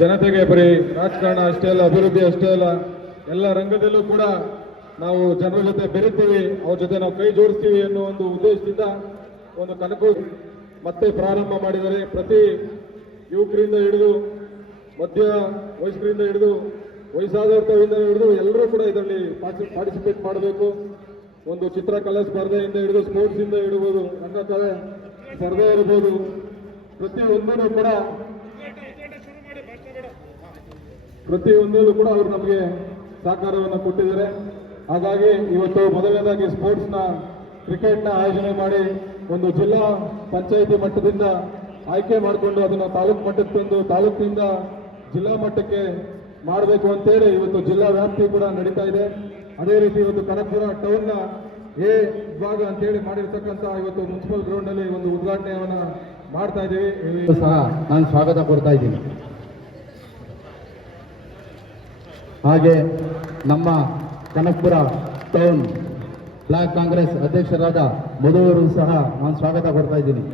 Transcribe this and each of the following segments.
ಜನತೆಗೆ ಬರೀ ರಾಜಕಾರಣ ಅಷ್ಟೇ ಅಲ್ಲ, ಅಭಿವೃದ್ಧಿ ಅಷ್ಟೇ ಅಲ್ಲ, ಎಲ್ಲ ರಂಗದಲ್ಲೂ ಕೂಡ ನಾವು ಜನರ ಜೊತೆ ಬೆರಿತೀವಿ, ಅವ್ರ ಜೊತೆ ನಾವು ಕೈ ಜೋಡಿಸ್ತೀವಿ ಅನ್ನೋ ಒಂದು ಉದ್ದೇಶದಿಂದ ಒಂದು ಕನಕು ಮತ್ತೆ ಪ್ರಾರಂಭ ಮಾಡಿದರೆ ಪ್ರತಿ ಯುವಕರಿಂದ ಹಿಡಿದು ಮಧ್ಯ ವಯಸ್ಕರಿಂದ ಹಿಡಿದು ವಯಸ್ಸಾದವರಿಂದ ಹಿಡಿದು ಎಲ್ಲರೂ ಕೂಡ ಇದರಲ್ಲಿ ಪಾರ್ಟಿಸಿಪೇಟ್ ಮಾಡಬೇಕು. ಒಂದು ಚಿತ್ರಕಲಾ ಸ್ಪರ್ಧೆಯಿಂದ ಹಿಡಿದು ಸ್ಪೋರ್ಟ್ಸ್ ಇಂದ ಹಿಡಿಬೋದು, ರಂಗಕಲೆ ಸ್ಪರ್ಧೆ ಇರ್ಬೋದು, ಪ್ರತಿಯೊಂದನ್ನು ಕೂಡ ಅವರು ನಮಗೆ ಸಹಕಾರವನ್ನು ಕೊಟ್ಟಿದ್ದಾರೆ. ಹಾಗಾಗಿ ಇವತ್ತು ಮೊದಲನೇದಾಗಿ ಸ್ಪೋರ್ಟ್ಸ್ನ ಕ್ರಿಕೆಟ್ನ ಆಯೋಜನೆ ಮಾಡಿ ಒಂದು ಜಿಲ್ಲಾ ಪಂಚಾಯಿತಿ ಮಟ್ಟದಿಂದ ಆಯ್ಕೆ ಮಾಡಿಕೊಂಡು ಅದನ್ನು ತಾಲೂಕು ಮಟ್ಟಕ್ಕೆ ತಂದು ತಾಲೂಕಿನಿಂದ ಜಿಲ್ಲಾ ಮಟ್ಟಕ್ಕೆ ಮಾಡಬೇಕು ಅಂತೇಳಿ ಇವತ್ತು ಜಿಲ್ಲಾ ವ್ಯಾಪ್ತಿ ಕೂಡ ನಡೀತಾ ಇದೆ. ಅದೇ ರೀತಿ ಇವತ್ತು ಕನಕಪುರ ಟೌನ್ನ ಎ ವಿಭಾಗ ಅಂತೇಳಿ ಮಾಡಿರ್ತಕ್ಕಂಥ ಇವತ್ತು ಮುನ್ಸಿಪಲ್ ಗ್ರೌಂಡ್ನಲ್ಲಿ ಒಂದು ಉದ್ಘಾಟನೆಯನ್ನು ಮಾಡ್ತಾ ಇದ್ದೀವಿ. ಸಹ ನಾನು ಸ್ವಾಗತ ಕೊಡ್ತಾ ಇದ್ದೀನಿ. ಹಾಗೆ ನಮ್ಮ ಕನಕಪುರ ಟೌನ್ ಬ್ಲಾಕ್ ಕಾಂಗ್ರೆಸ್ ಅಧ್ಯಕ್ಷರಾದ ಮಧುವರು ಸಹ ನಾನು ಸ್ವಾಗತ ಕೊಡ್ತಾ ಇದ್ದೀನಿ.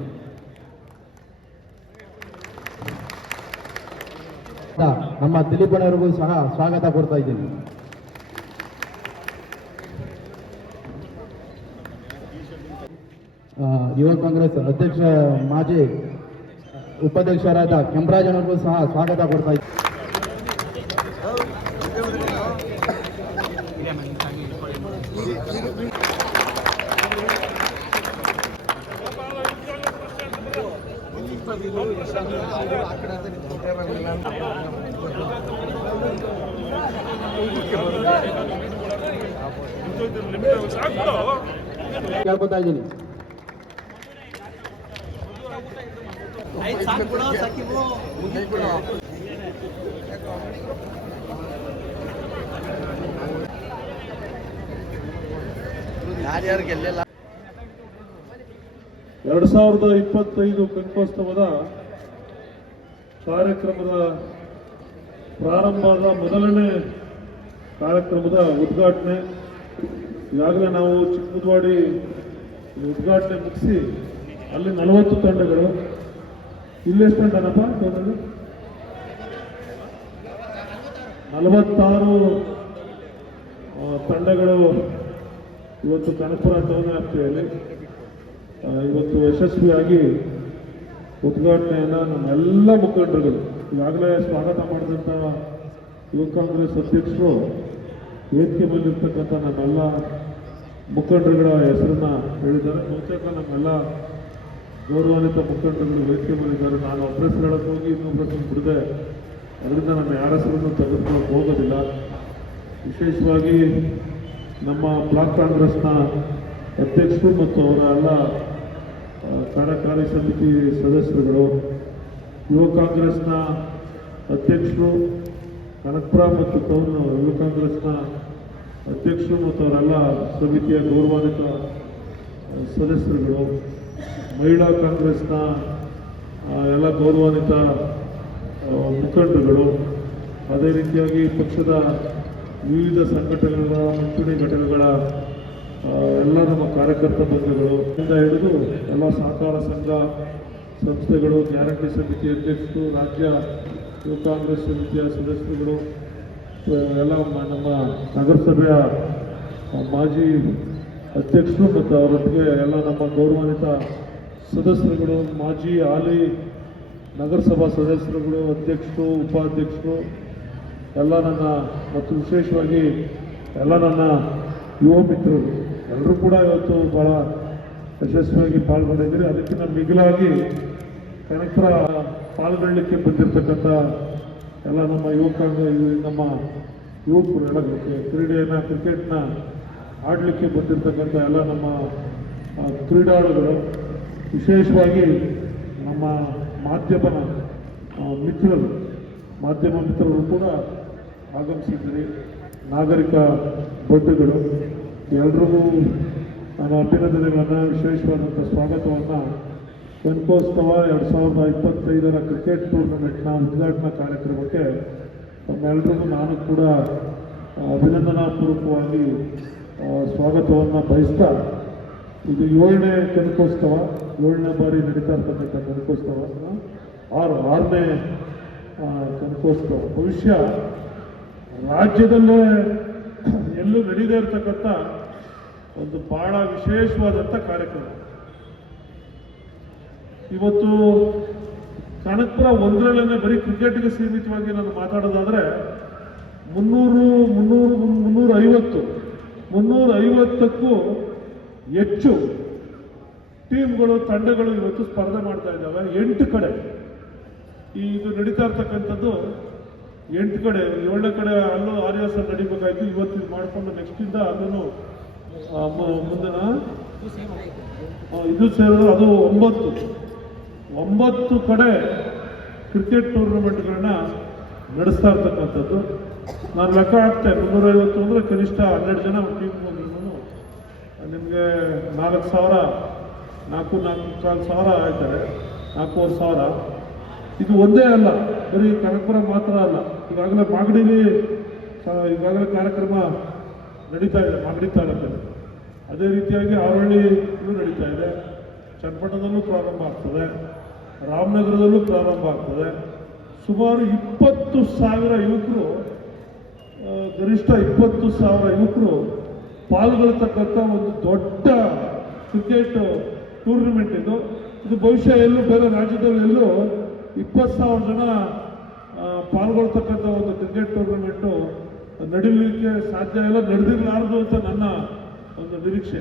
ನಮ್ಮ ದಿಲೀಪಣ್ಣವರಿಗೂ ಸಹ ಸ್ವಾಗತ ಕೊಡ್ತಾ ಇದ್ದೀನಿ. ಯುವ ಕಾಂಗ್ರೆಸ್ ಅಧ್ಯಕ್ಷ ಮಾಜಿ ಉಪಾಧ್ಯಕ್ಷರಾದ ಕೆಂಪರಾಜನವರಿಗೂ ಸಹ ಸ್ವಾಗತ ಕೊಡ್ತಾ ಇದ್ದೀನಿ. ಕೇಳ್ಕೊತಾ ಇದ್ದೀನಿ. ಯಾರ್ಯಾರಿಗೆಲ್ಲ 2025 ಕನಕೋತ್ಸವದ ಕಾರ್ಯಕ್ರಮದ ಪ್ರಾರಂಭದ ಮೊದಲನೇ ಕಾರ್ಯಕ್ರಮದ ಉದ್ಘಾಟನೆ ಈಗಾಗಲೇ ನಾವು ಚಿಕ್ಕಮುದ್ವಾಡಿ ಉದ್ಘಾಟನೆ ಮುಗಿಸಿ ಅಲ್ಲಿ 40 ತಂಡಗಳು, ಇಲ್ಲೆಷ್ಟು ತಂಡನಪ್ಪ ಟೋಟಲ್ 46 ತಂಡಗಳು ಇವತ್ತು ಕನಕಪುರ ಟೌನ್ ವ್ಯಾಪ್ತಿಯಲ್ಲಿ ಇವತ್ತು ಯಶಸ್ವಿಯಾಗಿ ಉದ್ಘಾಟನೆಯನ್ನು ನಮ್ಮೆಲ್ಲ ಮುಖಂಡರುಗಳು ಈಗಾಗಲೇ ಸ್ವಾಗತ ಮಾಡಿದಂಥ ಯುವ ಕಾಂಗ್ರೆಸ್ ಅಧ್ಯಕ್ಷರು ವೇದಿಕೆ ಮೇಲಿರ್ತಕ್ಕಂಥ ನಮ್ಮೆಲ್ಲ ಮುಖಂಡರುಗಳ ಹೆಸರನ್ನ ಹೇಳಿದ್ದಾರೆ. ಬಹುತೇಕ ನಮ್ಮೆಲ್ಲ ಗೌರವಾನ್ವಿತ ಮುಖಂಡರುಗಳು ವೇದಿಕೆ ಮೇಲಿದ್ದಾರೆ. ನಾನು ಒಬ್ಬರ ಹೆಸರು ಹೇಳಕ್ಕೆ ಹೋಗಿ ಇನ್ನೊಬ್ಬರ ಹೆಸರು ಬಿಡದೆ, ಅದರಿಂದ ನಾನು ಯಾರ ಹೆಸರನ್ನು ತೆಗೆದುಕೊಳ್ಳಕ್ಕೆ ಹೋಗೋದಿಲ್ಲ. ವಿಶೇಷವಾಗಿ ನಮ್ಮ ಬ್ಲಾಕ್ ಕಾಂಗ್ರೆಸ್ನ ಅಧ್ಯಕ್ಷರು ಮತ್ತು ಅವರ ಎಲ್ಲ ಕಾರ್ಯಕಾರಿ ಸಮಿತಿ ಸದಸ್ಯರುಗಳು, ಯುವ ಕಾಂಗ್ರೆಸ್ನ ಅಧ್ಯಕ್ಷರು, ಕನಕಪುರ ಮತ್ತು ಟೌನ್ ಯುವ ಕಾಂಗ್ರೆಸ್ನ ಅಧ್ಯಕ್ಷರು ಮತ್ತು ಅವರೆಲ್ಲ ಸಮಿತಿಯ ಗೌರವಾನ್ವಿತ ಸದಸ್ಯರುಗಳು, ಮಹಿಳಾ ಕಾಂಗ್ರೆಸ್ನ ಎಲ್ಲ ಗೌರವಾನ್ವಿತ ಮುಖಂಡರುಗಳು, ಅದೇ ರೀತಿಯಾಗಿ ಪಕ್ಷದ ವಿವಿಧ ಸಂಘಟನೆಗಳ ಮುಂಚೂಣಿ ಘಟಕಗಳ ಎಲ್ಲ ನಮ್ಮ ಕಾರ್ಯಕರ್ತ ಬಂಧುಗಳು ಇಂದ ಹಿಡಿದು ಎಲ್ಲ ಸಹಕಾರ ಸಂಘ ಸಂಸ್ಥೆಗಳು, ಗ್ಯಾರಂಟಿ ಸಮಿತಿ ಅಧ್ಯಕ್ಷರು, ರಾಜ್ಯ ಯುವ ಕಾಂಗ್ರೆಸ್ ಸಮಿತಿಯ ಸದಸ್ಯರುಗಳು, ಎಲ್ಲ ನಮ್ಮ ನಗರಸಭೆಯ ಮಾಜಿ ಅಧ್ಯಕ್ಷರು ಮತ್ತು ಅವರೊಟ್ಟಿಗೆ ಎಲ್ಲ ನಮ್ಮ ಗೌರವಾನ್ವಿತ ಸದಸ್ಯರುಗಳು, ಮಾಜಿ ಹಾಲಿ ನಗರಸಭಾ ಸದಸ್ಯರುಗಳು, ಅಧ್ಯಕ್ಷರು, ಉಪಾಧ್ಯಕ್ಷರು, ಎಲ್ಲ ನನ್ನ ಮತ್ತು ವಿಶೇಷವಾಗಿ ಎಲ್ಲ ನನ್ನ ಯುವ ಮಿತ್ರರು ಎಲ್ಲರೂ ಕೂಡ ಇವತ್ತು ಭಾಳ ಯಶಸ್ವಿಯಾಗಿ ಪಾಲ್ಗೊಂಡಿದ್ದೀರಿ. ಅದಕ್ಕಿಂತ ಮಿಗಿಲಾಗಿ ಕನಕಪುರ ಪಾಲ್ಗೊಳ್ಳಲಿಕ್ಕೆ ಬಂದಿರತಕ್ಕಂಥ ಎಲ್ಲ ನಮ್ಮ ನಮ್ಮ ಯುವಕರು ಹೇಳೋದಕ್ಕೆ ಕ್ರಿಕೆಟ್ನ ಆಡಲಿಕ್ಕೆ ಬಂದಿರತಕ್ಕಂಥ ಎಲ್ಲ ನಮ್ಮ ಕ್ರೀಡಾಳುಗಳು, ವಿಶೇಷವಾಗಿ ನಮ್ಮ ಮಾಧ್ಯಮ ಮಿತ್ರರು ಕೂಡ ಆಗಮಿಸಿದ್ದೀರಿ. ನಾಗರಿಕ ಬಂಧುಗಳು ಎಲ್ರಿಗೂ ನಾನು ಅಭಿನಂದನೆಗಳನ್ನು, ವಿಶೇಷವಾದಂಥ ಸ್ವಾಗತವನ್ನು ಕನಕೋತ್ಸವ 2025 ಕ್ರಿಕೆಟ್ ಟೂರ್ನಮೆಂಟ್ನ ಉದ್ಘಾಟನಾ ಕಾರ್ಯಕ್ರಮಕ್ಕೆ ತಮ್ಮೆಲ್ಲರಿಗೂ ನಾನು ಕೂಡ ಅಭಿನಂದನಾಪೂರ್ವಕವಾಗಿ ಸ್ವಾಗತವನ್ನು ಬಯಸ್ತಾ, ಇದು 7ನೇ ಕನಕೋತ್ಸವ, 7ನೇ ಬಾರಿ ನಡೀತಾ ಇರ್ತಕ್ಕಂಥ ಕನಕೋತ್ಸವ, 6ನೇ ಕನಕೋತ್ಸವ ಭವಿಷ್ಯ ರಾಜ್ಯದಲ್ಲೇ ಎಲ್ಲೂ ನಡೀದೇ ಇರತಕ್ಕಂಥ ಒಂದು ಬಹಳ ವಿಶೇಷವಾದಂಥ ಕಾರ್ಯಕ್ರಮ. ಇವತ್ತು ಕನಕಪುರ ಒಂದರಲ್ಲೇ ಬರೀ ಕ್ರಿಕೆಟ್ಗೆ ಸೀಮಿತವಾಗಿ ನಾನು ಮಾತಾಡೋದಾದರೆ 350ಕ್ಕೂ ಹೆಚ್ಚು ಟೀಮ್ಗಳು ತಂಡಗಳು ಇವತ್ತು ಸ್ಪರ್ಧೆ ಮಾಡ್ತಾ ಇದ್ದಾವೆ 8 ಕಡೆ. ಇದು ನಡೀತಾ ಇರ್ತಕ್ಕಂಥದ್ದು 8 ಕಡೆ, 7ನೇ ಕಡೆ ಅಲ್ಲೂ RS ನಡಿಬೇಕಾಯ್ತು. ಇವತ್ತು ಇದು ಮಾಡಿಕೊಂಡು ನೆಕ್ಸ್ಟಿಂದ ಅದನ್ನು ಮುಂದಿನ ಇದು ಸೇರಿದ್ರು ಅದು 9 ಕಡೆ ಕ್ರಿಕೆಟ್ ಟೂರ್ನಮೆಂಟ್ಗಳನ್ನ ನಡೆಸ್ತಾ ಇರ್ತಕ್ಕಂಥದ್ದು. ನಾನು ಲೆಕ್ಕ ಹಾಕ್ತೆ 350 ಅಂದರೆ ಕನಿಷ್ಠ 12 ಜನ ಟೀಮ್ ನಿಮಗೆ 4,000 4,500 ಆಯ್ತಾರೆ, 4,500. ಇದು ಒಂದೇ ಅಲ್ಲ, ಬರೀ ಕನಕಪುರ ಮಾತ್ರ ಅಲ್ಲ. ಈಗಾಗಲೇ ಮಾಗಡಿಲಿ ಈಗಾಗಲೇ ಕಾರ್ಯಕ್ರಮ ನಡೀತಾ ಇದೆ, ಮಾಗಡಿ ತಾಲೂಕಲ್ಲಿ. ಅದೇ ರೀತಿಯಾಗಿ ಆವರಳ್ಳಿಯಲ್ಲೂ ನಡೀತಾ ಇದೆ, ಚನ್ನಪಟ್ಟಣದಲ್ಲೂ ಪ್ರಾರಂಭ ಆಗ್ತದೆ, ರಾಮನಗರದಲ್ಲೂ ಪ್ರಾರಂಭ ಆಗ್ತದೆ. ಸುಮಾರು 20,000 ಯುವಕರು, ಗರಿಷ್ಠ 20,000 ಯುವಕರು ಪಾಲ್ಗೊಳ್ತಕ್ಕಂಥ ಒಂದು ದೊಡ್ಡ ಕ್ರಿಕೆಟ್ ಟೂರ್ನಮೆಂಟ್ ಇದು. ಬಹುಶಃ ಎಲ್ಲೂ ಬೇರೆ ರಾಜ್ಯದಲ್ಲಿ ಎಲ್ಲೂ 20,000 ಜನ ಪಾಲ್ಗೊಳ್ತಕ್ಕಂಥ ಒಂದು ಕ್ರಿಕೆಟ್ ಟೂರ್ನಮೆಂಟು ನಡೀಲಿಕ್ಕೆ ಸಾಧ್ಯ ಇಲ್ಲ, ನಡೆದಿರಲಾರದು ಅಂತ ನನ್ನ ಒಂದು ನಿರೀಕ್ಷೆ.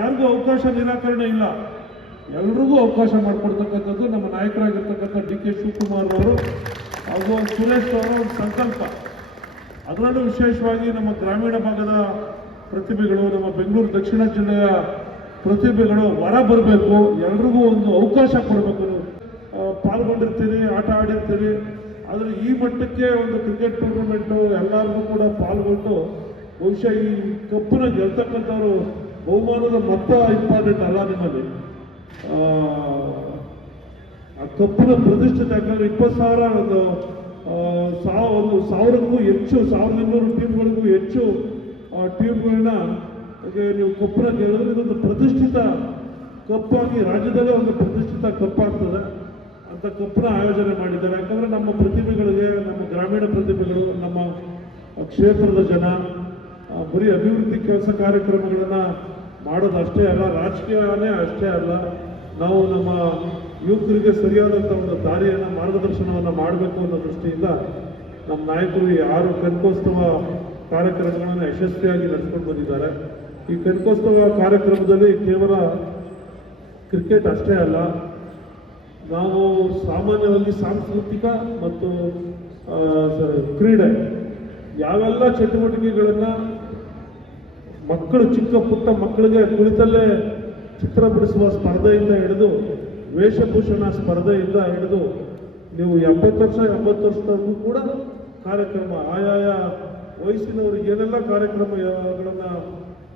ಯಾರಿಗೂ ಅವಕಾಶ ನಿರಾಕರಣೆ ಇಲ್ಲ, ಎಲ್ರಿಗೂ ಅವಕಾಶ ಮಾಡಿಕೊಡ್ತಕ್ಕಂಥದ್ದು ನಮ್ಮ ನಾಯಕರಾಗಿರ್ತಕ್ಕಂಥ DK ಶಿವಕುಮಾರ್ ಅವರು ಹಾಗೂ ಸುರೇಶ್ ಅವರ ಒಂದು ಸಂಕಲ್ಪ. ಅದರಲ್ಲೂ ವಿಶೇಷವಾಗಿ ನಮ್ಮ ಗ್ರಾಮೀಣ ಭಾಗದ ಪ್ರತಿಭೆಗಳು, ನಮ್ಮ ಬೆಂಗಳೂರು ದಕ್ಷಿಣ ಜಿಲ್ಲೆಯ ಪ್ರತಿಭೆಗಳು ಹೊರ ಬರಬೇಕು, ಎಲ್ರಿಗೂ ಒಂದು ಅವಕಾಶ ಕೊಡಬೇಕು. ಪಾಲ್ಗೊಂಡಿರ್ತೀರಿ, ಆಟ ಆಡಿರ್ತೀರಿ, ಆದರೆ ಈ ಮಟ್ಟಕ್ಕೆ ಒಂದು ಕ್ರಿಕೆಟ್ ಟೂರ್ನಮೆಂಟು ಎಲ್ಲರಿಗೂ ಕೂಡ ಪಾಲ್ಗೊಂಡು ಬಹುಶಃ ಈ ಕಪ್ಪನ್ನ ಗೆಲ್ತಕ್ಕಂಥವ್ರು ಬಹುಮಾನದ ಮೊತ್ತ ಇಂಪಾರ್ಟೆಂಟ್ ಅಲ್ಲ ನಿಮ್ಮಲ್ಲಿ, ಆ ಕಪ್ಪನ ಪ್ರತಿಷ್ಠಿತ. ಯಾಕಂದರೆ 20,000 ಒಂದು 1,000ಕ್ಕೂ ಹೆಚ್ಚು 1,200 ಟೀಮ್ಗಳಿಗೂ ಹೆಚ್ಚು ಟೀಮ್ಗಳನ್ನ ನೀವು ಕಪ್ಪನ್ನ ಗೆಲ್ಲಿದ್ರೆ ಇದೊಂದು ಪ್ರತಿಷ್ಠಿತ ಕಪ್ಪಾಗಿ ರಾಜ್ಯದಲ್ಲೇ ಒಂದು ಪ್ರತಿಷ್ಠಿತ ಕಪ್ಪಾಗ್ತದೆ ಅಂತ ಕಪ್ಪನ್ನ ಆಯೋಜನೆ ಮಾಡಿದ್ದಾರೆ. ಯಾಕಂದರೆ ನಮ್ಮ ಪ್ರತಿಭೆಗಳಿಗೆ, ನಮ್ಮ ಗ್ರಾಮೀಣ ಪ್ರತಿಭೆಗಳು, ನಮ್ಮ ಕ್ಷೇತ್ರದ ಜನ ಬರೀ ಅಭಿವೃದ್ಧಿ ಕೆಲಸ ಕಾರ್ಯಕ್ರಮಗಳನ್ನು ಮಾಡೋದಷ್ಟೇ ಅಲ್ಲ, ರಾಜಕೀಯನೇ ಅಷ್ಟೇ ಅಲ್ಲ, ನಾವು ನಮ್ಮ ಯುವಕರಿಗೆ ಸರಿಯಾದಂಥ ಒಂದು ದಾರಿಯನ್ನು, ಮಾರ್ಗದರ್ಶನವನ್ನು ಮಾಡಬೇಕು ಅನ್ನೋ ದೃಷ್ಟಿಯಿಂದ ನಮ್ಮ ನಾಯಕರು ಈ 6 ಕನಕೋತ್ಸವ ಕಾರ್ಯಕ್ರಮಗಳನ್ನು ಯಶಸ್ವಿಯಾಗಿ ನಡೆಸ್ಕೊಂಡು ಬಂದಿದ್ದಾರೆ. ಈ ಕನಕೋತ್ಸವ ಕಾರ್ಯಕ್ರಮದಲ್ಲಿ ಕೇವಲ ಕ್ರಿಕೆಟ್ ಅಷ್ಟೇ ಅಲ್ಲ, ನಾವು ಸಾಮಾನ್ಯವಾಗಿ ಸಾಂಸ್ಕೃತಿಕ ಮತ್ತು ಕ್ರೀಡೆ ಯಾವೆಲ್ಲ ಚಟುವಟಿಕೆಗಳನ್ನು ಮಕ್ಕಳು, ಚಿಕ್ಕ ಪುಟ್ಟ ಮಕ್ಕಳಿಗೆ ಕುಳಿತಲ್ಲೇ ಚಿತ್ರ ಬಿಡಿಸುವ ಸ್ಪರ್ಧೆಯಿಂದ ಹಿಡಿದು ವೇಷಭೂಷಣ ಸ್ಪರ್ಧೆಯಿಂದ ಹಿಡಿದು ನೀವು 80 ವರ್ಷದವರೆಗೂ ಕೂಡ ಕಾರ್ಯಕ್ರಮ, ಆಯಾಯ ವಯಸ್ಸಿನವರಿಗೆ ಏನೆಲ್ಲ ಕಾರ್ಯಕ್ರಮಗಳನ್ನು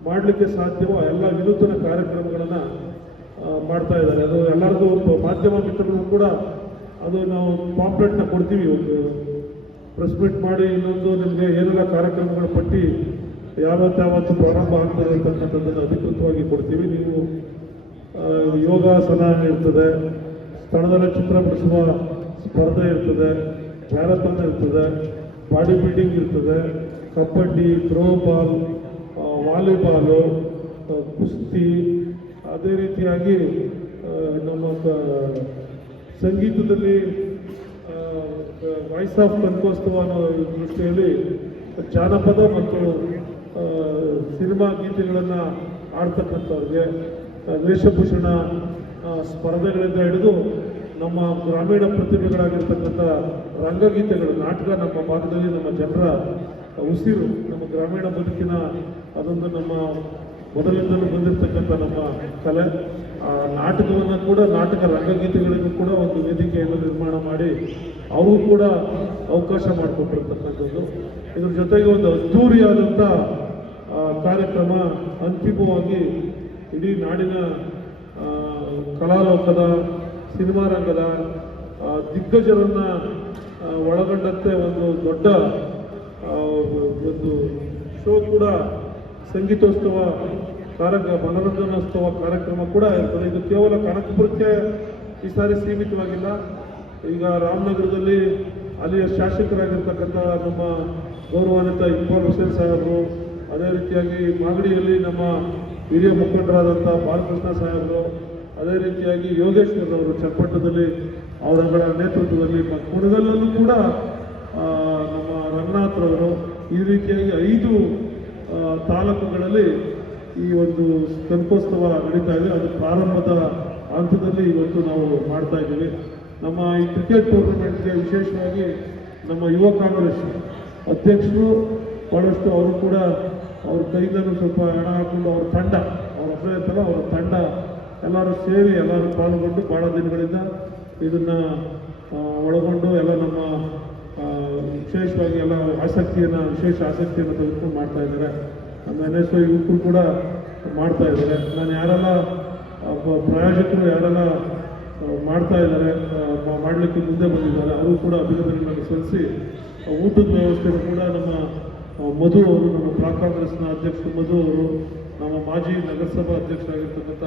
ಮಾಡಲಿಕ್ಕೆ ಸಾಧ್ಯವೋ ಎಲ್ಲ ವಿನೂತನ ಕಾರ್ಯಕ್ರಮಗಳನ್ನು ಮಾಡ್ತಾ ಇದ್ದಾರೆ. ಅದು ಎಲ್ಲರಿಗೂ ಮಾಧ್ಯಮ ಮಿತ್ರರಿಗೂ ಕೂಡ ಅದು ನಾವು ಪಾಂಪ್ಲೆಟ್ನ ಕೊಡ್ತೀವಿ, ಒಂದು ಪ್ರೆಸ್ ಮೀಟ್ ಮಾಡಿ ಇನ್ನೊಂದು ನಿಮಗೆ ಏನೆಲ್ಲ ಕಾರ್ಯಕ್ರಮಗಳ ಪಟ್ಟಿ ಯಾವತ್ತು ಪ್ರಾರಂಭ ಆಗ್ತದೆ ಅಂತಕ್ಕಂಥದ್ದನ್ನು ಅಧಿಕೃತವಾಗಿ ಕೊಡ್ತೀವಿ. ನೀವು ಯೋಗಾಸನ ಇರ್ತದೆ, ಸ್ಥಳದಲ್ಲೇ ಚಿತ್ರ ಬಿಡಿಸುವ ಸ್ಪರ್ಧೆ ಇರ್ತದೆ, ಮ್ಯಾರಥಾನ್ ಇರ್ತದೆ, ಬಾಡಿ ಬಿಲ್ಡಿಂಗ್ ಇರ್ತದೆ, ಕಬಡ್ಡಿ, ಥ್ರೋಬಾಲ್, ವಾಲಿಬಾಲು, ಕುಸ್ತಿ, ಅದೇ ರೀತಿಯಾಗಿ ನಮ್ಮ ಸಂಗೀತದಲ್ಲಿ ವಾಯ್ಸ್ ಆಫ್ ಕನಕೋತ್ಸವ ಅನ್ನೋ ದೃಷ್ಟಿಯಲ್ಲಿ ಜಾನಪದ ಮತ್ತು ಸಿನಿಮಾ ಗೀತೆಗಳನ್ನು ಆಡ್ತಕ್ಕಂಥವ್ರಿಗೆ ವೇಷಭೂಷಣ ಸ್ಪರ್ಧೆಗಳಿಂದ ಹಿಡಿದು ನಮ್ಮ ಗ್ರಾಮೀಣ ಪ್ರತಿಭೆಗಳಾಗಿರ್ತಕ್ಕಂಥ ರಂಗಗೀತೆಗಳು, ನಾಟಕ ನಮ್ಮ ಭಾಗದಲ್ಲಿ ನಮ್ಮ ಜನರ ಉಸಿರು, ನಮ್ಮ ಗ್ರಾಮೀಣ ಬದುಕಿನ ಅದೊಂದು ನಮ್ಮ ಮೊದಲಿಂದಲೂ ಬಂದಿರತಕ್ಕಂಥ ನಮ್ಮ ಕಲೆ. ಆ ನಾಟಕವನ್ನು ಕೂಡ, ನಾಟಕ ರಂಗಗೀತೆಗಳಿಗೂ ಕೂಡ ಒಂದು ವೇದಿಕೆಯನ್ನು ನಿರ್ಮಾಣ ಮಾಡಿ ಅವರು ಕೂಡ ಅವಕಾಶ ಮಾಡಿಕೊಟ್ಟಿರ್ತಕ್ಕಂಥದ್ದು. ಇದ್ರ ಜೊತೆಗೆ ಒಂದು ಅದ್ಧೂರಿಯಾದಂಥ ಕಾರ್ಯಕ್ರಮ ಅಂತಿಮವಾಗಿ ಇಡೀ ನಾಡಿನ ಕಲಾಲೋಕದ, ಸಿನಿಮಾ ರಂಗದ ದಿಗ್ಗಜರನ್ನು ಒಳಗೊಂಡಂತೆ ಒಂದು ದೊಡ್ಡ ಒಂದು ಶೋ ಕೂಡ, ಸಂಗೀತೋತ್ಸವ ಮನೋರಂಜನೋತ್ಸವ ಕಾರ್ಯಕ್ರಮ ಕೂಡ ಇರ್ತದೆ. ಇದು ಕೇವಲ ಕನಕಪುರಕ್ಕೆ ಈ ಸಾರಿ ಸೀಮಿತವಾಗಿಲ್ಲ. ಈಗ ರಾಮನಗರದಲ್ಲಿ ಅಲ್ಲಿಯ ಶಾಸಕರಾಗಿರ್ತಕ್ಕಂಥ ನಮ್ಮ ಗೌರವಾನ್ವಿತ ಇಕ್ಬಾಲ್ ಹುಸೇನ್ ಸಾಹೇಬರು, ಅದೇ ರೀತಿಯಾಗಿ ಮಾಗಡಿಯಲ್ಲಿ ನಮ್ಮ ಹಿರಿಯ ಮುಖಂಡರಾದಂಥ ಬಾಲಕೃಷ್ಣ ಸಾಹೇಬರು, ಅದೇ ರೀತಿಯಾಗಿ ಯೋಗೇಶ್ವರವರು ಚನ್ನಪಟ್ಟಣದಲ್ಲಿ ಅವರ ನೇತೃತ್ವದಲ್ಲಿ ಮತ್ತು ಕುಣಗಲ್ಲಲ್ಲೂ ಕೂಡ ನಮ್ಮ ರಂಗನಾಥ್ರವರು, ಈ ರೀತಿಯಾಗಿ 5 ತಾಲೂಕುಗಳಲ್ಲಿ ಈ ಒಂದು ಕನಕೋತ್ಸವ ನಡೀತಾ ಇದೆ. ಅದು ಪ್ರಾರಂಭದ ಹಂತದಲ್ಲಿ ಇವತ್ತು ನಾವು ಮಾಡ್ತಾ ಇದ್ದೀವಿ. ನಮ್ಮ ಈ ಕ್ರಿಕೆಟ್ ಟೂರ್ನಮೆಂಟ್ಗೆ ವಿಶೇಷವಾಗಿ ನಮ್ಮ ಯುವ ಕಾಂಗ್ರೆಸ್ ಅಧ್ಯಕ್ಷರು ಭಾಳಷ್ಟು ಅವರು ಕೂಡ ಅವ್ರ ಕೈಯಿಂದಲೂ ಸ್ವಲ್ಪ ಹಣ ಹಾಕೊಂಡು ಅವ್ರ ತಂಡ, ಅವ್ರ ಒಬ್ಬರೇ ಇರ್ತಲ್ಲ ಅವರ ತಂಡ ಎಲ್ಲರೂ ಸೇರಿ ಎಲ್ಲರೂ ಪಾಲ್ಗೊಂಡು ಭಾಳ ದಿನಗಳಿಂದ ಇದನ್ನು ಒಳಗೊಂಡು ಎಲ್ಲ ನಮ್ಮ ವಿಶೇಷವಾಗಿ ಎಲ್ಲ ವಿಶೇಷ ಆಸಕ್ತಿಯನ್ನು ತೆಗೆದುಕೊಂಡು ಮಾಡ್ತಾ ಇದ್ದಾರೆ. ನಮ್ಮ NSO ಯುವಕರು ಕೂಡ ಮಾಡ್ತಾ ಇದ್ದಾರೆ. ನಾನು ಯಾರೆಲ್ಲ ಪ್ರಾಯೋಜಕರು ಯಾರೆಲ್ಲ ಮಾಡ್ತಾ ಇದ್ದಾರೆ, ಮಾಡಲಿಕ್ಕೆ ಮುಂದೆ ಬಂದಿದ್ದಾರೆ, ಅವರು ಕೂಡ ಅಭಿನಂದನೆಗಳನ್ನು ಸಲ್ಲಿಸಿ ಊಟದ ವ್ಯವಸ್ಥೆಯನ್ನು ಕೂಡ ನಮ್ಮ ಮಧು ಅವರು, ನಮ್ಮ ಬ್ಲಾಕ್ ಕಾಂಗ್ರೆಸ್ನ ಅಧ್ಯಕ್ಷರು ಮಧು ಅವರು, ನಮ್ಮ ಮಾಜಿ ನಗರಸಭಾ ಅಧ್ಯಕ್ಷರಾಗಿರ್ತಕ್ಕಂಥ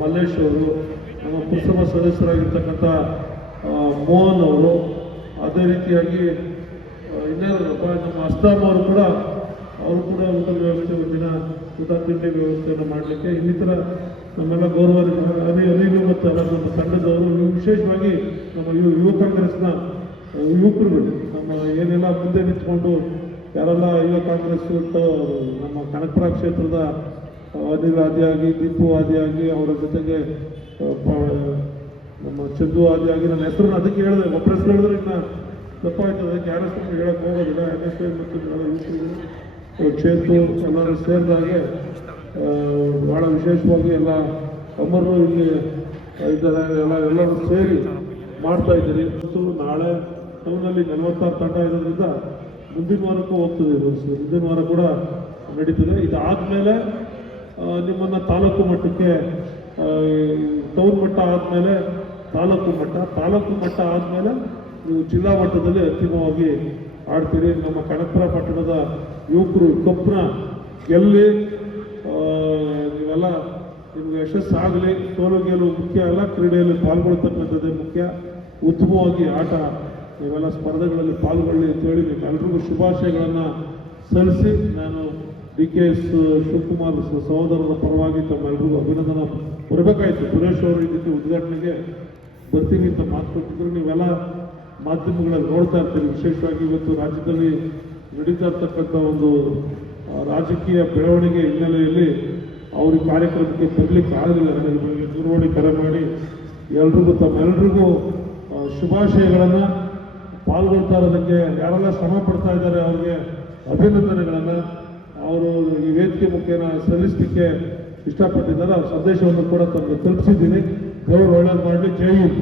ಮಲ್ಲೇಶ್ ಅವರು, ನಮ್ಮ ಪುರಸಭಾ ಸದಸ್ಯರಾಗಿರ್ತಕ್ಕಂಥ ಮೋಹನ್ ಅವರು, ಅದೇ ರೀತಿಯಾಗಿ ಇನ್ಯಾರಪ್ಪ ನಮ್ಮ ಅಸ್ತಾಮ್ ಅವರು ಕೂಡ ಊಟದ ವ್ಯವಸ್ಥೆ, ಒಂದಿನ ಊಟ ತಿಂಡಿ ವ್ಯವಸ್ಥೆಯನ್ನು ಮಾಡಲಿಕ್ಕೆ ಇನ್ನಿತರ ನಮ್ಮೆಲ್ಲ ಗೌರವ ಅನಿಲು ಮತ್ತು ಅವರ ಒಂದು ತಂಡದವರು, ವಿಶೇಷವಾಗಿ ನಮ್ಮ ಯುವ ಕಾಂಗ್ರೆಸ್ನ ಯುವಕರುಗಳು ನಮ್ಮ ಏನೆಲ್ಲ ಮುಂದೆ ನಿಂತ್ಕೊಂಡು ಯಾರೆಲ್ಲ ಯುವ ಕಾಂಗ್ರೆಸ್ ನಮ್ಮ ಕನಕಪುರ ಕ್ಷೇತ್ರದ ಅನಿಲ್ ಆದಿಯಾಗಿ, ದೀಪು ಆದಿಯಾಗಿ, ಅವರ ಜೊತೆಗೆ ನಮ್ಮ ಚಂದು ಆದಿಯಾಗಿ, ನನ್ನ ಹೆಸರನ್ನು ಅದಕ್ಕೆ ಹೇಳಿದೆ, ಒಬ್ಬರ ಹೆಸರು ಹೇಳಿದ್ರೆ ಇನ್ನು ತಪ್ಪಾಯ್ತದೆ, ಅದಕ್ಕೆ ಯಾರ ಹೆಸರು ಹೇಳಕ್ಕೆ ಹೋಗೋದಿಲ್ಲ. NSO ಮತ್ತು ಯುವಕರು ಕ್ಷೇತ್ರ ಎಲ್ಲರೂ ಸೇರಿದಾಗೆ ಭಾಳ ವಿಶೇಷವಾಗಿ ಎಲ್ಲ ಅಮರರು ಇಲ್ಲಿ ಇದ್ದಾರೆ, ಎಲ್ಲರೂ ಸೇರಿ ಮಾಡ್ತಾ ಇದ್ದೀರಿ. ಮತ್ತು ನಾಳೆ ಟೌನಲ್ಲಿ 46 ತಂಡ ಇರೋದ್ರಿಂದ ಮುಂದಿನ ವಾರಕ್ಕೂ ಹೋಗ್ತದೆ. ಮುಂದಿನ ವಾರ ಕೂಡ ನಡೀತದೆ. ಇದಾದಮೇಲೆ ನಿಮ್ಮನ್ನು ತಾಲೂಕು ಮಟ್ಟಕ್ಕೆ, ಟೌನ್ ಮಟ್ಟ ಆದಮೇಲೆ ತಾಲೂಕು ಮಟ್ಟ ಆದಮೇಲೆ ನೀವು ಜಿಲ್ಲಾ ಮಟ್ಟದಲ್ಲಿ ಅಂತಿಮವಾಗಿ ಆಡ್ತೀರಿ. ನಮ್ಮ ಕನಕಪುರ ಪಟ್ಟಣದ ಯುವಕರು ಕಪ್ಪನ ಗೆಲ್ಲಿ ನೀವೆಲ್ಲ ನಿಮಗೆ ಯಶಸ್ಸಾಗಲಿ. ಸೋಲು ಗೆಲುವು ಮುಖ್ಯ ಅಲ್ಲ, ಕ್ರೀಡೆಯಲ್ಲಿ ಪಾಲ್ಗೊಳ್ತಕ್ಕಂಥದ್ದೇ ಮುಖ್ಯ. ಉತ್ತಮವಾಗಿ ಆಟ ನೀವೆಲ್ಲ ಸ್ಪರ್ಧೆಗಳಲ್ಲಿ ಪಾಲ್ಗೊಳ್ಳಿ ಅಂತೇಳಿ ಎಲ್ರಿಗೂ ಶುಭಾಶಯಗಳನ್ನು ಸಲ್ಲಿಸಿ, ನಾನು DKS ಶಿವಕುಮಾರ್ ಸಹೋದರರ ಪರವಾಗಿ ತಮ್ಮೆಲ್ಲರಿಗೂ ಅಭಿನಂದನೆ ಬರಬೇಕಾಯಿತು. ಸುರೇಶ್ ಅವರು ಇದಕ್ಕೆ ಉದ್ಘಾಟನೆಗೆ ಬರ್ತೀವಿ ಅಂತ ಮಾತುಕೊಟ್ಟಿದ್ರು. ನೀವೆಲ್ಲ ಮಾಧ್ಯಮಗಳಲ್ಲಿ ನೋಡ್ತಾ ಇರ್ತೀರಿ. ವಿಶೇಷವಾಗಿ ಇವತ್ತು ರಾಜ್ಯದಲ್ಲಿ ನಡೀತಾ ಇರ್ತಕ್ಕಂಥ ಒಂದು ರಾಜಕೀಯ ಬೆಳವಣಿಗೆ ಹಿನ್ನೆಲೆಯಲ್ಲಿ ಅವ್ರ ಕಾರ್ಯಕ್ರಮಕ್ಕೆ ಬರಲಿಕ್ಕೆ ಆಗಲಿಲ್ಲ. ನನಗೆ ದೂರವಾಣಿ ಕರೆ ಮಾಡಿ ತಮ್ಮೆಲ್ಲರಿಗೂ ಶುಭಾಶಯಗಳನ್ನು, ಪಾಲ್ಗೊಳ್ತಾ ಇರೋದಕ್ಕೆ ಯಾರೆಲ್ಲ ಶ್ರಮ ಪಡ್ತಾ ಇದ್ದಾರೆ ಅವ್ರಿಗೆ ಅಭಿನಂದನೆಗಳನ್ನು ಅವರು ಈ ವೇದಿಕೆ ಮುಖೇನ ಸಲ್ಲಿಸಲಿಕ್ಕೆ ಇಷ್ಟಪಟ್ಟಿದ್ದಾರೆ. ಅವ್ರ ಸಂದೇಶವನ್ನು ಕೂಡ ತಮಗೆ ತಲುಪಿಸಿದ್ದೀನಿ. ದೇವರು ಒಳ್ಳೇದು ಮಾಡಲಿ. ಜೈ ಹಿಂದ್.